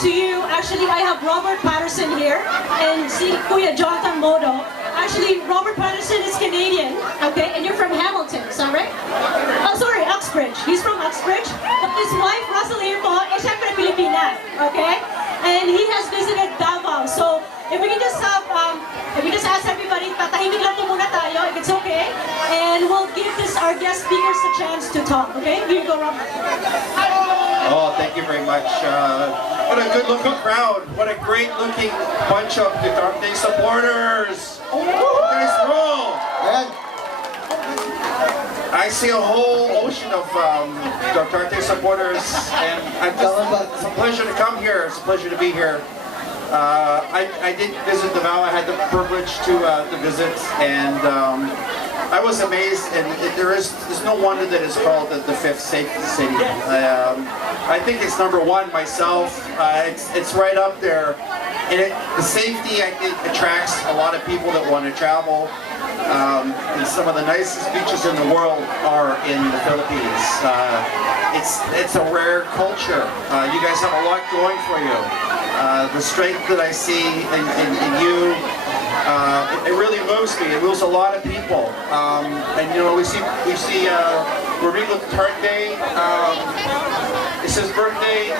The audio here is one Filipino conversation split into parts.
to you. Actually, I have Robert Patterson here and si Kuya Jonathan Modo. Actually, Robert Patterson is Canadian, okay? And you're from Hamilton, is that right? Oh, sorry, Uxbridge. He's from Uxbridge. But his wife, Rosalie po, is syempre Pilipina, okay? And he has visited Davao. So, if we can just have, um, if we just ask patahimik lang muna tayo, if it's okay. And we'll give this, our guest speakers a chance to talk, okay? Here you go, Robert. Oh, thank you very much. Uh, what a good looking crowd. What a great looking bunch of Duterte supporters. Guys roll. I see a whole ocean of um, Duterte supporters, and I'm just, it's a pleasure to come here. It's a pleasure to be here. Uh, I, I did visit the Davao. I had the privilege to, uh, to visit, and um, I was amazed. And it, there is there's no wonder that it's called the, the fifth safest city. Um, I think it's number one myself. Uh, it's it's right up there, and it, the safety I think attracts a lot of people that want to travel. Um, and some of the nicest beaches in the world are in the Philippines. Uh, it's it's a rare culture. Uh, you guys have a lot going for you. Uh, the strength that I see in, in, in you, uh, it, it really moves me. It moves a lot of people. Um, and you know, we see we see uh, Rodrigo Duterte. Um, it's his birthday.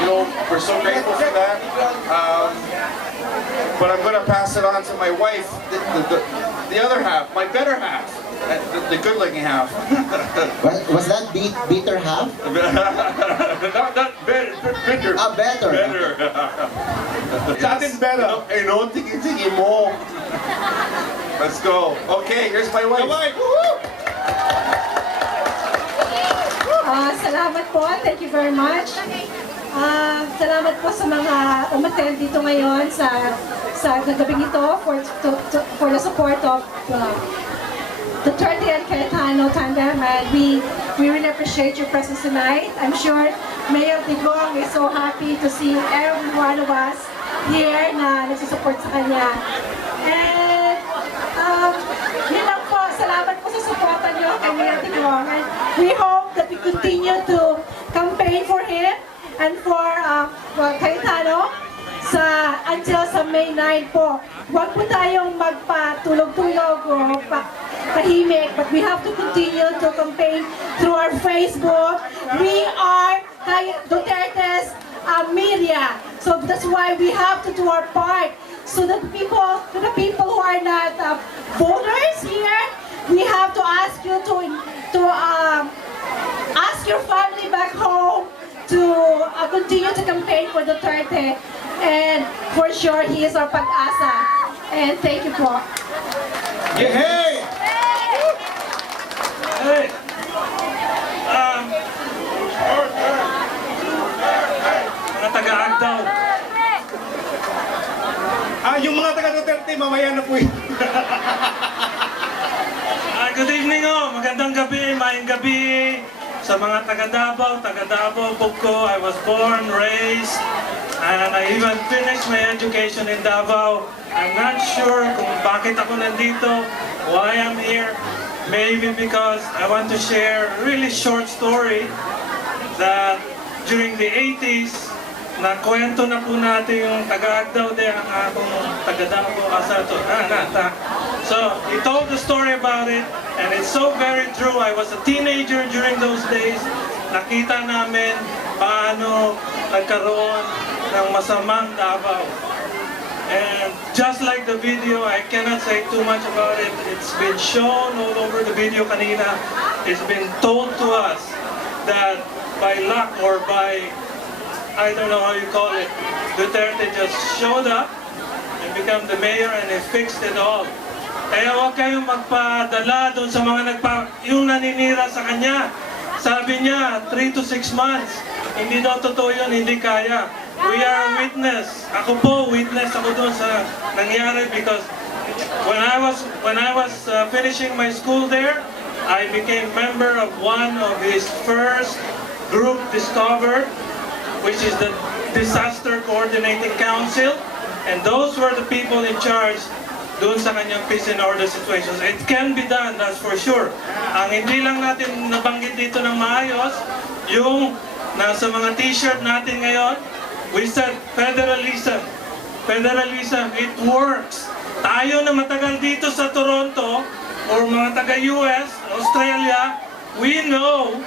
You know, we're so grateful for that. Um, but I'm going to pass it on to my wife, the, the, the, the other half, my better half, the, the good-looking half. Was, was that beat, bitter half? not not better, better. Ah, better. Better. Sa atin better. Eh, no, tingin-tingin mo. Let's go. Okay, here's my wife. Ah, salamat po. Thank you very much. Ah, salamat po sa mga umattend dito ngayon sa sa gabing ito for to, to, for the support of uh, Duterte and Cayetano tandem and we we really appreciate your presence tonight. I'm sure Mayor Tigong is so happy to see every one of us here na nagsusupport sa kanya. And um, yun lang po, salamat po sa suporta niyo kay Mayor Tigong. And we hope that we continue to campaign for him and for uh, Cayetano sa until sa May 9 po. Huwag po tayong magpatulog-tulog o tahimik, but we have to continue to campaign through our Facebook. We are Duterte's uh, media. So that's why we have to do our part. So that people, to the people who are not uh, voters here, we have to ask you to to um, ask your family back home to uh, continue to campaign for Duterte. And for sure, he is our pag-asa. And thank you po. Yeah, hey! Hey! Um, mga taga-Agdaw. Ah, yung mga taga Duterte, mamaya na po yun. Ah, good evening oh. Magandang gabi, maayong gabi. Sa mga taga Davao, taga Davao, Bukko, I was born, raised, and I even finished my education in Davao. I'm not sure kung bakit ako nandito, why I'm here. Maybe because I want to share a really short story that during the 80s, nakwento na po natin yung taga-Agdaw din ang akong taga-Davao asato. Ah, na, ta. So, he told the story about it, and it's so very true. I was a teenager during those days. Nakita namin paano nagkaroon ng masamang Davao. And just like the video, I cannot say too much about it. It's been shown all over the video kanina. It's been told to us that by luck or by, I don't know how you call it, Duterte just showed up and become the mayor and he fixed it all. Kaya huwag kayong magpadala doon sa mga nagpa, yung naninira sa kanya. Sabi niya, 3 to 6 months. Hindi daw totoo yun, hindi kaya. We are witness. Ako po, witness ako doon sa nangyari because when I was when I was uh, finishing my school there, I became member of one of his first group discovered, which is the Disaster Coordinating Council. And those were the people in charge doon sa kanyang peace and order situations. It can be done, that's for sure. Ang hindi lang natin nabanggit dito ng maayos, yung nasa mga t-shirt natin ngayon, we said federalism. Federalism, it works. Tayo na matagal dito sa Toronto, or mga taga-US, Australia, we know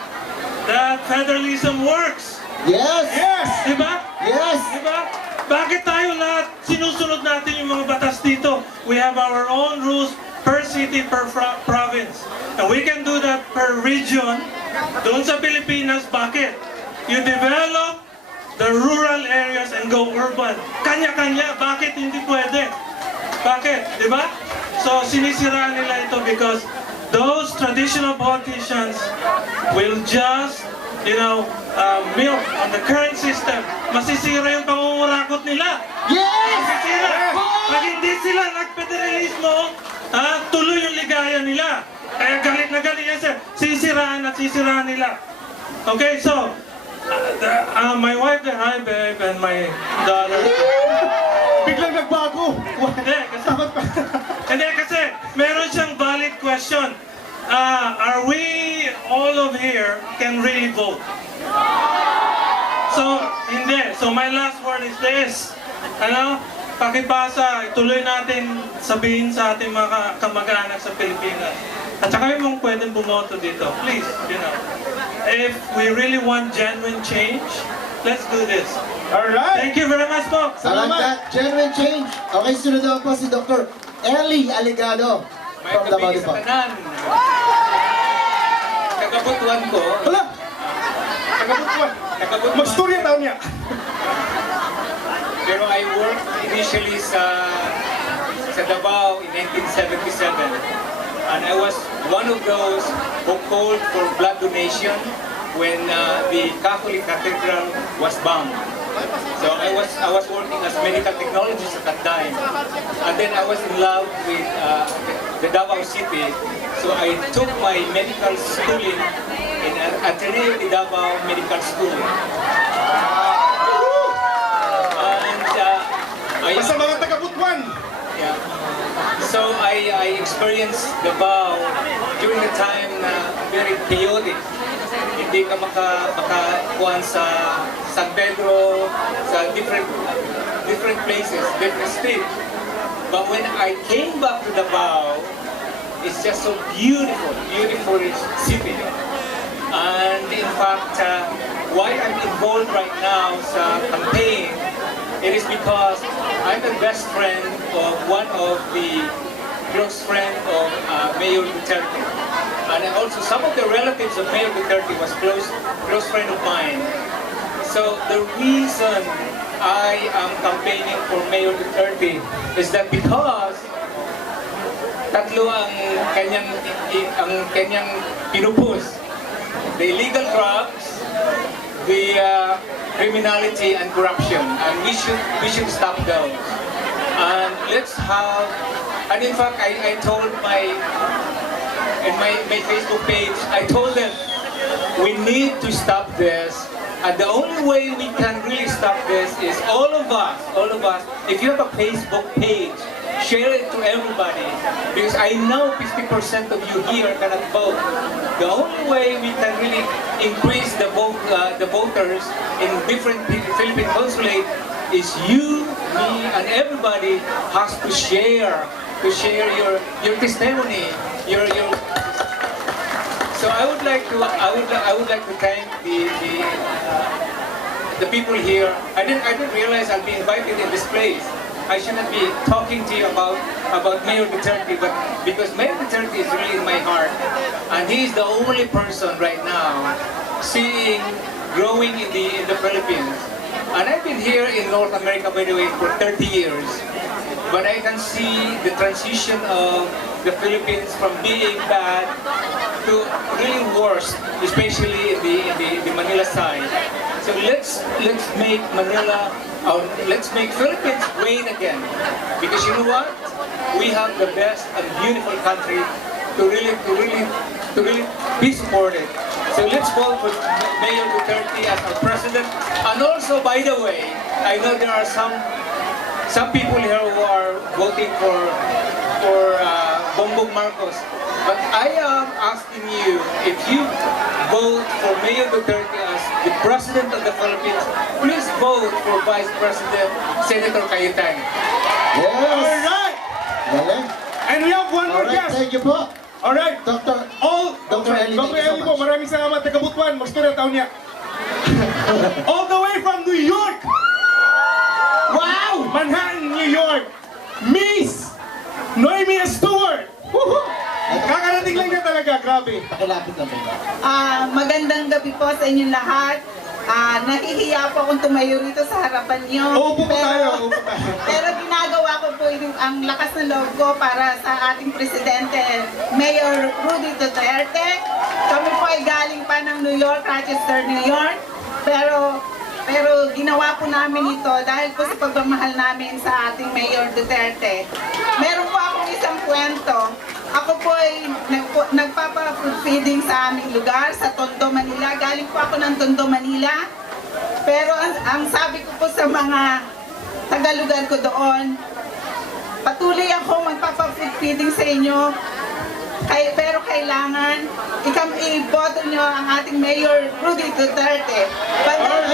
that federalism works. Yes! Yes! Diba? Yes! Diba? Bakit tayo lahat sinusunod natin yung mga batas dito? We have our own rules per city, per province. And we can do that per region. Doon sa Pilipinas, bakit? You develop the rural areas and go urban. Kanya-kanya, bakit hindi pwede? Bakit? Di ba? So, sinisiraan nila ito because those traditional politicians will just, you know, uh, milk on the current system. Masisira yung pangungurakot nila. Yes! Masisira. Pag hindi sila nagfederalismo, ha, tuloy yung ligaya nila. Kaya galit na galit yan sir. Sisiraan at sisiraan nila. Okay, so, uh, the- uh, my wife, hi babe, and my daughter. Biglang nagbago. Hindi, kasi, hindi, kasi meron siyang valid question. Uh, are we all of here can really vote? So, hindi. So, my last word is this. Ano? Pakibasa, ituloy natin sabihin sa ating mga kamag-anak sa Pilipinas. At saka yung mga pwedeng bumoto dito, please, you know. If we really want genuine change, let's do this. Alright! Thank you very much po. That. Genuine change. Okay, sunod naman po si Dr. Ellie Aligado from Davao kanan. Kagabutuan ko, Wala! Tagabutuan. kagabutuan, Magstorya daw niya. pero I worked initially sa sa Davao in 1977. And I was one of those who called for blood donation when uh, the Catholic Cathedral was bombed. So I was I was working as medical technologist at that time, and then I was in love with uh, the Davao City. So I took my medical schooling in Ateneo de Davao Medical School. And uh, I, Basta mga tagabutuan. yeah. So I, I experienced Davao during the time na very chaotic. Hindi ka maka, makakuhan sa San Pedro, sa different different places, different states. But when I came back to Davao, it's just so beautiful, beautiful city. And in fact, uh, why I'm involved right now sa campaign, it is because I'm the best friend of one of the close friend of uh, Mayor Duterte. And also some of the relatives of Mayor Duterte was close, close friend of mine. So the reason I am campaigning for Mayor Duterte is that because tatlo ang kanyang ang kanyang pinupus. The illegal drugs, the uh, criminality and corruption, and we should we should stop those. And let's have, and in fact, I, I told my in my, my Facebook page, I told them we need to stop this. And the only way we can really stop this is all of us, all of us, if you have a Facebook page, share it to everybody. Because I know 50% of you here cannot vote. The only way we can really increase the vote, uh, the voters in different Philippine consulate is you, me, and everybody has to share, to share your, your testimony, your, your so I would like to I would I would like to thank the the, uh, the people here. I didn't I didn't realize I'd be invited in this place. I shouldn't be talking to you about about Mayor Duterte, but because Mayor Duterte is really in my heart, and he is the only person right now seeing growing in the in the Philippines. And I've been here in North America, by the way, for 30 years. But I can see the transition of the Philippines from being bad to really worse, especially in the, the, the Manila side. So let's let's make Manila, or let's make Philippines great again. Because you know what? We have the best and beautiful country to really to really to really be supported. So let's vote for Mayor Duterte as our president. And also, by the way, I know there are some some people here who are voting for for uh, Bongbong Marcos. But I am asking you if you vote for Mayor Duterte as the President of the Philippines, please vote for Vice President Senator Cayetano. Yes! Alright! Galing. And we have one more Alright, guest. thank you po. Alright. Dr. All, Dr. Eli, thank Dr. you so Eli po, much. maraming salamat. Taga Butuan, mag-student taon niya. All grabe. Pakilapit lang po. Ah, magandang gabi po sa inyong lahat. Ah, nahihiya po akong tumayo rito sa harapan niyo. Uupo po tayo, tayo. pero ginagawa ko po yung ang lakas ng loob ko para sa ating presidente, Mayor Rudy Duterte. Kami po ay galing pa ng New York, Rochester, New York. Pero pero ginawa po namin ito dahil po sa pagmamahal namin sa ating Mayor Duterte. Meron po akong isang kwento. Ako po ay nagpo- nagpapa-food feeding sa aming lugar, sa Tondo, Manila. Galing po ako ng Tondo, Manila. Pero ang, ang sabi ko po sa mga tagalugar ko doon, patuloy ako magpapa-food feeding sa inyo. Kay, pero kailangan ikam i-boto nyo ang ating Mayor Rudy Duterte. Bagamat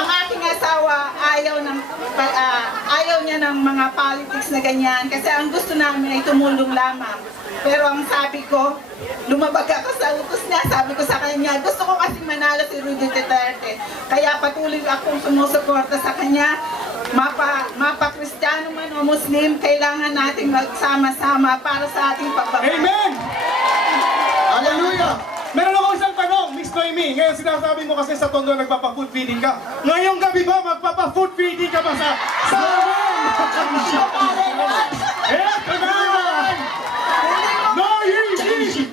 ang aking asawa ayaw ng ah, ayaw niya ng mga politics na ganyan kasi ang gusto namin ay tumulong lamang. Pero ang sabi ko, lumabag ako sa utos niya, sabi ko sa kanya, gusto ko kasi manalo si Rudy Duterte. Kaya patuloy akong sumusuporta sa kanya. Mapa, mapa Kristiyano man o Muslim, kailangan nating magsama-sama para sa ating pagbabago. Amen! Hallelujah! Meron Miss Noemi. Ngayon sinasabi mo kasi sa Tondo nagpapa-food feeding ka. Ngayong gabi ba magpapa-food feeding ka ba sa sa? Eto na! Noemi!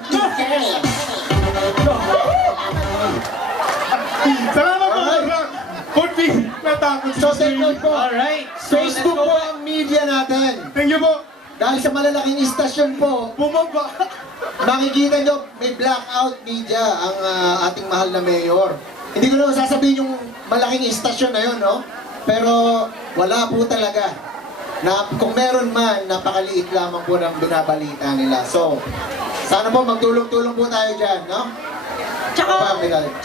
Salamat po, Alright. Rock. Food feeding. Natakot si So po. Alright, so let's Facebook go po back. ang media natin. Thank you po. Dahil sa malalaking istasyon po, Bumaba. Makikita nyo may blackout media ang ah, ating mahal na mayor. Hindi ko na sasabihin yung malaking istasyon na yun, no? Pero wala po talaga. Na, kung meron man, napakaliit lamang po ng binabalita nila. So, sana po magtulong-tulong po tayo dyan, no? Tsaka,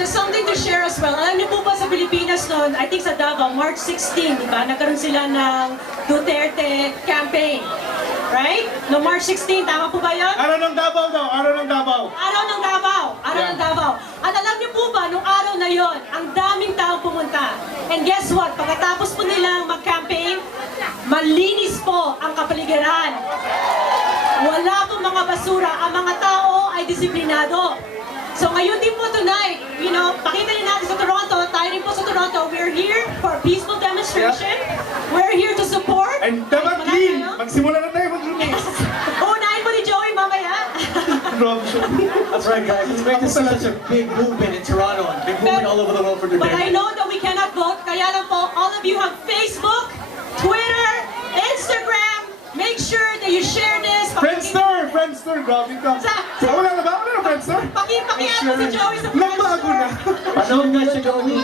just something to share as well. Alam niyo po ba sa Pilipinas noon, I think sa Davao, March 16, di ba? Nagkaroon sila ng Duterte campaign. Right? No March 16, tama po ba yun? Araw ng Davao daw, araw ng Davao. Araw ng Davao. Araw ng Davao. At alam niyo po ba, nung araw na yon, ang daming taong pumunta. And guess what? Pagkatapos po nilang mag-campaign, malinis po ang kapaligiran. Wala po mga basura. Ang mga tao ay disiplinado. So ngayon din po tonight, you know, pakita niyo natin sa Toronto, tayo rin po sa Toronto, we're here for a peaceful demonstration. We're here to support. And dapat clean. Magsimula na tayo maglinis. Unahin mo ni Joey mamaya. That's right, guys. It's great to see such a big movement in Toronto and big movement all over the world for But I today. know that we cannot vote. Kaya lang po, all of you have Facebook, Twitter, Instagram. Make sure that you share this. Friendster! Friendster! Grabe ka. Sa- Ah, wala na ba? Wala na Friendster? Paki, paki, si Joey sa Nagbago na. Panahon nga siya gawin.